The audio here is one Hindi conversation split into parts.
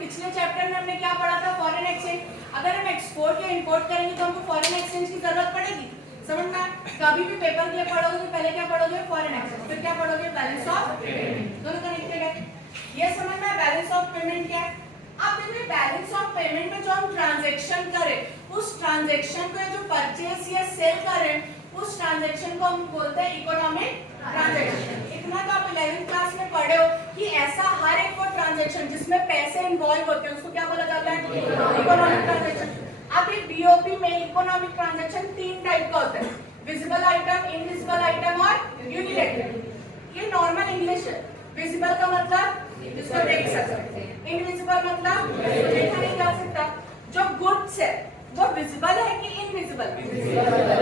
पिछले चैप्टर में हमने क्या पढ़ा था, फॉरेन एक्सचेंज। अगर हम एक्सपोर्ट या इंपोर्ट करेंगे तो हमको फॉरेन एक्सचेंज की जरूरत पड़ेगी। समझ में? कभी भी पेपर दिया पढ़ोगे तो पहले क्या पढ़ोगे, फॉरेन एक्सचेंज, फिर क्या पढ़ोगे, बैलेंस ऑफ पेमेंट। दोनों कनेक्टेड है। ये समझ में बैलेंस ऑफ पेमेंट क्या है। अब देखिए बैलेंस ऑफ पेमेंट में जो हम ट्रांजैक्शन करें उस ट्रांजैक्शन को जो परचेस या सेल करें उस ट्रांजैक्शन को हम बोलते हैं इकोनॉमिक ट्रांजैक्शन। इतना तो आप 11th क्लास में पढ़े हो कि ऐसा हर एक वो ट्रांजैक्शन जिसमें पैसे इन्वॉल्व होते हैं उसको क्या बोला जाता है, इकोनॉमिक ट्रांजैक्शन। अब ये बीओपी में इकोनॉमिक ट्रांजैक्शन 3 टाइप का होता है, विजिबल आइटम, इनविजिबल आइटम और यूनिलैटरल। ये नॉर्मल इंग्लिश है। विजिबल का मतलब जिसको देख सकते हैं, इनविजिबल मतलब देखा नहीं जा सकता। जो गुड्स है वो विजिबल है कि इनविजिबल,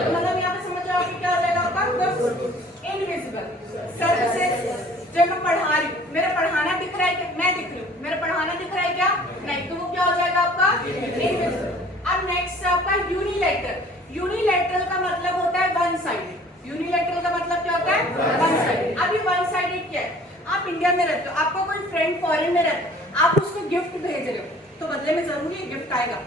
मतलब यहाँ पे समझ रहे हो कि क्या हो जाएगा आपका गुड्स, इनविजिबल। सर्विसेज जो मैं पढ़ा रही हूँ, मेरा पढ़ाना दिख रहा है कि मैं दिख रही हूँ, मेरा पढ़ाना दिख रहा है क्या, नहीं, तो वो क्या हो जाएगा आपका इनविजिबल। अब नेक्स्ट आपका यूनिलैटरल। यूनिलैटरल का मतलब होता है वन साइडेड। यूनिलैटरल का मतलब क्या होता है, वन साइडेड। अब ये वन साइडेड क्या है, आप इंडिया में रहते हो, आपका कोई फ्रेंड फॉरेन में रहता है, आप उसको गिफ्ट भेज रहे हो तो बदले में जरूरी है गिफ्ट आएगा।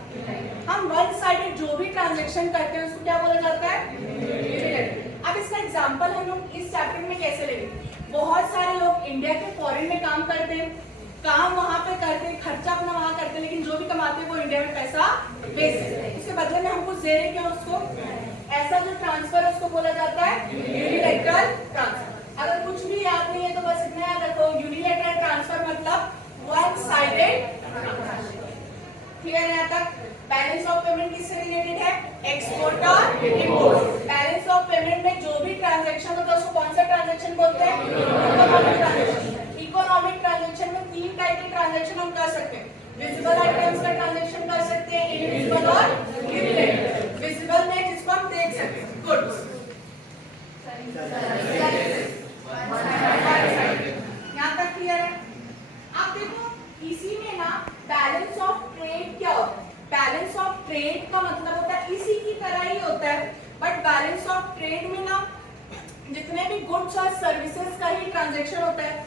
हम वन साइडेड जो भी ट्रांजैक्शन करते हैं उसको क्या बोला जाता है, यूनिलैटरल। अब इसका एग्जांपल हम लोग इस चैप्टर में कैसे लेंगे। बहुत सारे लोग इंडिया के फॉरेन में काम करते हैं, काम वहां पे करते हैं, खर्चा अपना वहां करते हैं, लेकिन जो भी कमाते हैं वो इंडिया में पैसा भेज सकते हैं। इसके बदले में हम कुछ दे रहे हैं क्या उसको, ऐसा जो ट्रांसफर है उसको बोला जाता है यूनिलैटरल ट्रांसफर। अगर कुछ भी याद नहीं है तो बस इतना याद रखो, यूनिलैटरल ट्रांसफर मतलब वन साइडेड ट्रांसफर। क्लियर है यहाँ तक। बैलेंस ऑफ पेमेंट किससे रिलेटेड है, एक्सपोर्ट और इंपोर्ट। बैलेंस ऑफ पेमेंट में जो भी ट्रांजैक्शन होता है उसको कौन सा ट्रांजैक्शन बोलते हैं, इकोनॉमिक ट्रांजैक्शन। इकोनॉमिक ट्रांजैक्शन में 3 टाइप के ट्रांजैक्शन हम कर सकते हैं। विजिबल आइटम्स का ट्रांजैक्शन कर सकते हैं, इनविजिबल और यूनिलैटरल। विजिबल में जिसको हम देख सकते हैं, गुड्स। यहाँ तक क्लियर है। अब देखो इसी में ना बैलेंस ऑफ ट्रेड क्या होता है। बैलेंस ऑफ ट्रेड का मतलब होता है इसी की तरह ही होता है, बट बैलेंस ऑफ ट्रेड में ना जितने भी गुड्स और सर्विसेज का ही ट्रांजैक्शन होता है